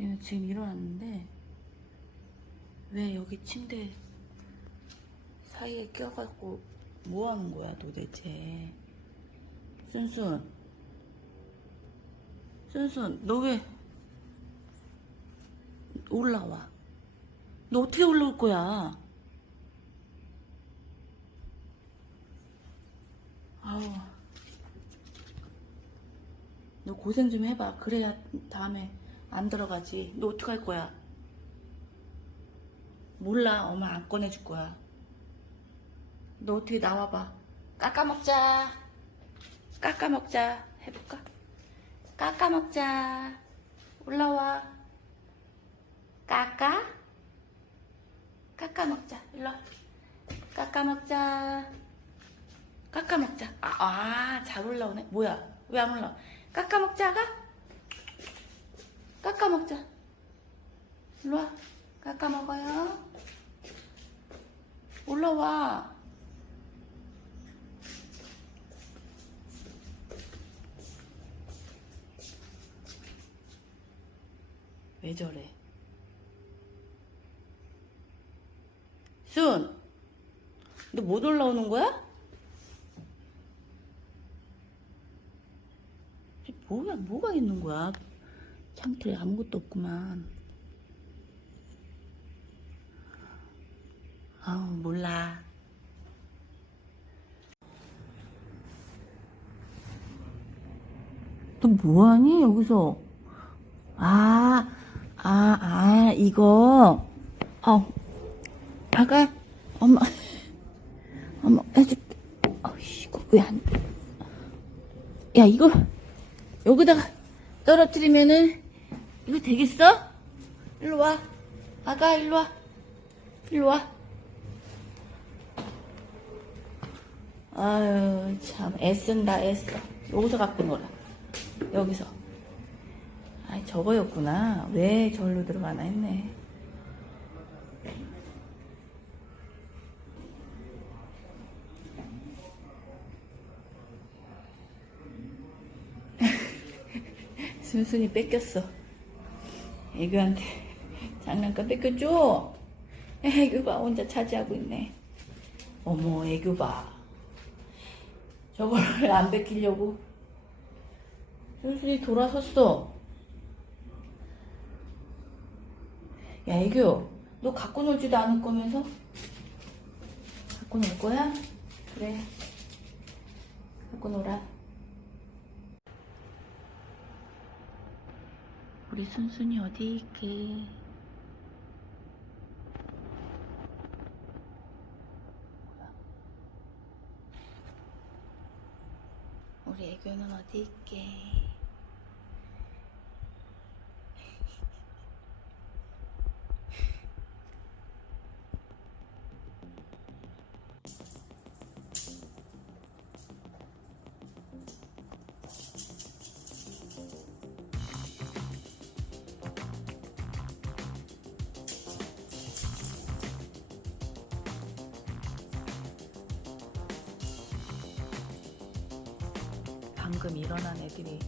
얘는 지금 일어났는데 왜 여기 침대 사이에 껴갖고 뭐 하는 거야 도대체? 순순. 순순 너 왜 올라와? 너 어떻게 올라올 거야? 아우. 너 고생 좀 해봐. 그래야 다음에 안 들어가지. 너 어떡할 거야? 몰라. 엄마 안 꺼내줄 거야. 너 어떻게 나와봐. 깎아 먹자. 깎아 먹자. 해볼까? 깎아 먹자. 올라와. 깎아? 깎아 먹자. 일로 와. 깎아 먹자. 깎아 먹자. 아잘 올라오네. 뭐야? 왜 안 올라와? 깎아 먹자가 깎아 먹자. 일로 와. 깎아 먹어요. 올라와. 왜 저래? 순, 너 못 올라오는 거야? 뭐야, 뭐가 있는 거야? 창틀에 아무것도 없구만. 아우, 몰라. 너 뭐하니, 여기서? 아, 아, 아, 이거. 어, 아가, 엄마, 엄마, 해줄게. 어이씨, 이거 왜 안, 야, 이거, 여기다가 떨어뜨리면은, 이거 되겠어? 일로 와. 아가, 일로 와. 일로 와. 아유, 참, 애쓴다, 애써. 여기서 갖고 놀아. 여기서. 아이, 저거였구나. 왜 절로 들어가나 했네. 순순히 뺏겼어. 애교한테 장난감 뺏겼죠? 애교가 혼자 차지하고 있네. 어머, 애교 봐. 저걸 안 뺏기려고. 순순히 돌아섰어. 야, 애교. 너 갖고 놀지도 않을 거면서? 갖고 놀 거야? 그래. 갖고 놀아. 우리 순순이 어디 있게? 우리 애교는 어디 있게? 방금 일어난 애들이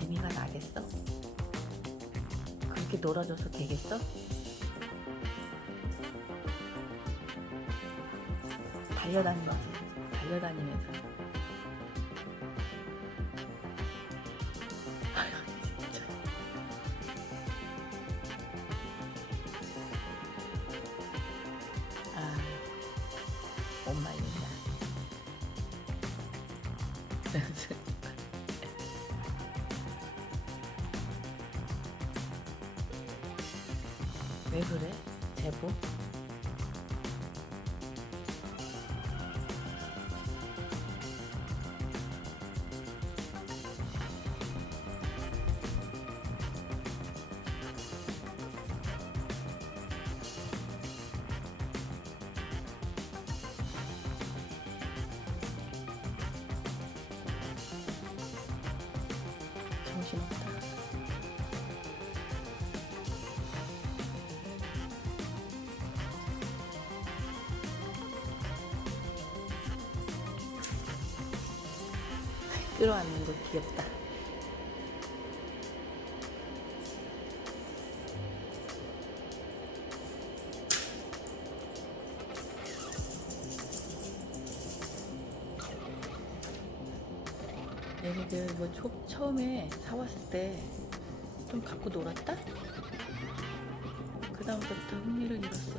재미가 나겠어? 그렇게 놀아줘서 되겠어? 달려다니면서 달려다니면서 왜 그래? 제보? 끌어안는 거 귀엽다. 얘네들 뭐 초, 처음에 사왔을 때 좀 갖고 놀았다? 그 다음부터 흥미를 잃었어.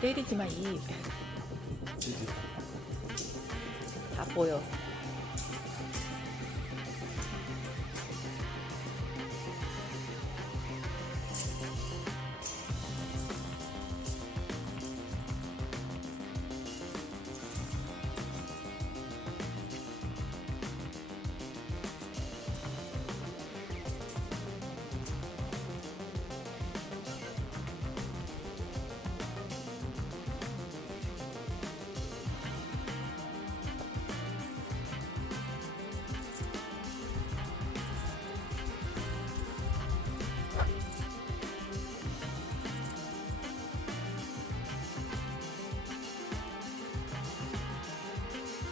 때리지 마, 이. 보여.